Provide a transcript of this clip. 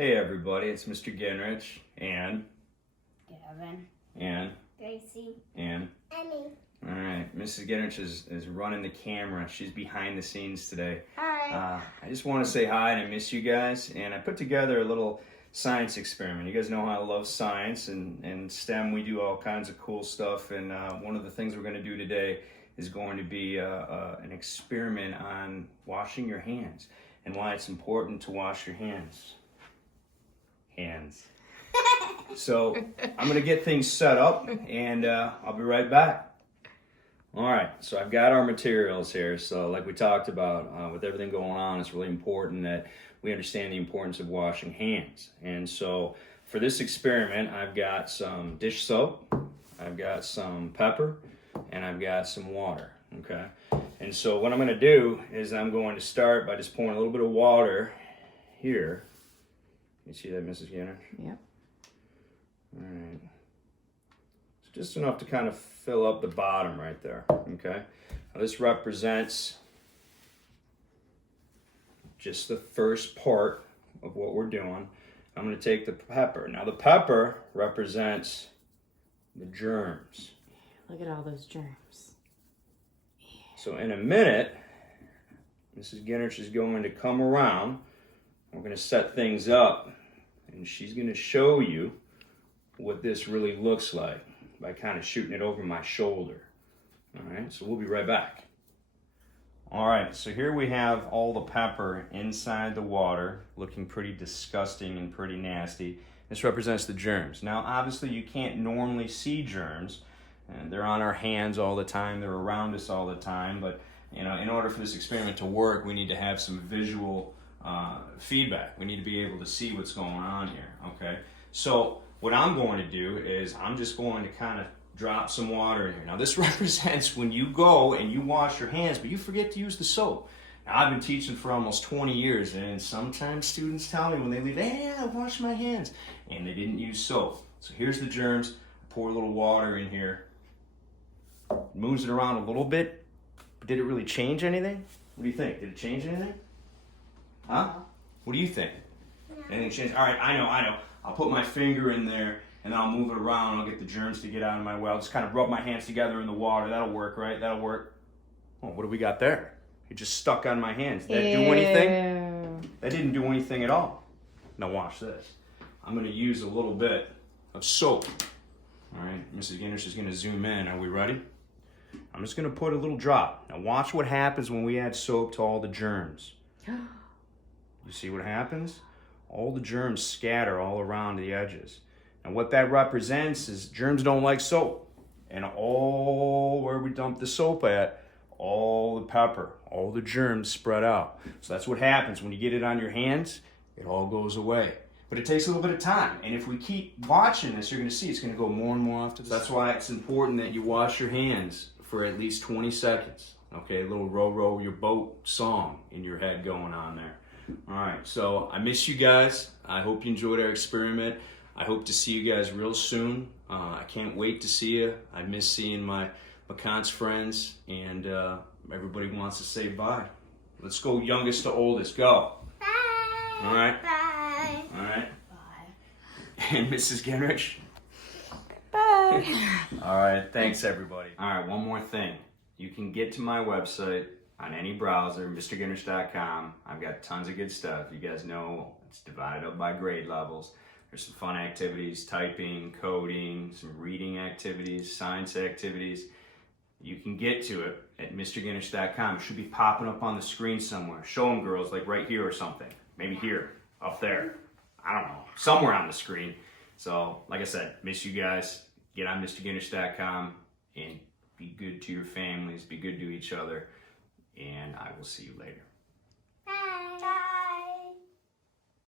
Hey everybody, it's Mr. Gennrich and Gavin. and Gracie. and Emmy. Alright, Mrs. Gennrich is running the camera. She's behind the scenes today. Hi. I just want to say hi and I miss you guys, and I put together a little science experiment. You guys know how I love science and STEM. We do all kinds of cool stuff, and one of the things we're going to do today is going to be an experiment on washing your hands and why it's important to wash your hands. So I'm going to get things set up and I'll be right back. All right, so I've got our materials here. So like we talked about, with everything going on, it's really important that we understand the importance of washing hands. And so for this experiment, I've got some dish soap, I've got some pepper, and I've got some water, okay? And so what I'm going to do is I'm going to start by just pouring a little bit of water here. You see that, Mrs. Gennrich? Yep. All right. It's just enough to kind of fill up the bottom right there, okay? Now this represents just the first part of what we're doing. I'm going to take the pepper. Now the pepper represents the germs. Look at all those germs. So in a minute, Mrs. Gennrich is going to come around. We're going to set things up, and she's going to show you what this really looks like by kind of shooting it over my shoulder. All right, so we'll be right back. All right, so here we have all the pepper inside the water, looking pretty disgusting and pretty nasty. This represents the germs. Now, obviously, you can't normally see germs, and they're on our hands all the time, they're around us all the time, but you know, in order for this experiment to work, we need to have some visual feedback. We need to be able to see what's going on here, okay? So what I'm going to do is I'm just going to kind of drop some water in here. Now this represents when you go and you wash your hands, but you forget to use the soap. Now I've been teaching for almost 20 years, and sometimes students tell me when they leave, hey, I washed my hands, and they didn't use soap. So here's the germs. Pour a little water in here. Moves it around a little bit. Did it really change anything? What do you think? Did it change anything? Huh? What do you think? Anything changed? All right, I know. I'll put my finger in there, and then I'll move it around, and I'll get the germs to get out of my way. I'll just kind of rub my hands together in the water. That'll work, right? That'll work. Oh, what do we got there? It just stuck on my hands. Did that do anything? That didn't do anything at all. Now watch this. I'm going to use a little bit of soap. All right, Mrs. Gennrich is going to zoom in. Are we ready? I'm just going to put a little drop. Now watch what happens when we add soap to all the germs. You see what happens? All the germs scatter all around the edges. And what that represents is germs don't like soap. And all where we dump the soap at, all the pepper, all the germs spread out. So that's what happens when you get it on your hands, it all goes away. But it takes a little bit of time. And if we keep watching this, you're going to see it's going to go more and more often. So that's why it's important that you wash your hands for at least 20 seconds. Okay, a little row, row your boat song in your head going on there. All right, so I miss you guys. I hope you enjoyed our experiment. I hope to see you guys real soon. I can't wait to see you. I miss seeing my McConn's friends, and everybody wants to say bye. Let's go youngest to oldest. Go. Bye. All right. Bye. All right. Bye. And Mrs. Gennrich. Bye. All right, thanks everybody. All right, one more thing. You can get to my website on any browser, mrgennrich.com. I've got tons of good stuff. You guys know it's divided up by grade levels. There's some fun activities, typing, coding, some reading activities, science activities. You can get to it at mrgennrich.com. It should be popping up on the screen somewhere. Show them, girls, like right here or something. Maybe here, up there. I don't know, somewhere on the screen. So, like I said, miss you guys. Get on mrgennrich.com and be good to your families, be good to each other, and I will see you later.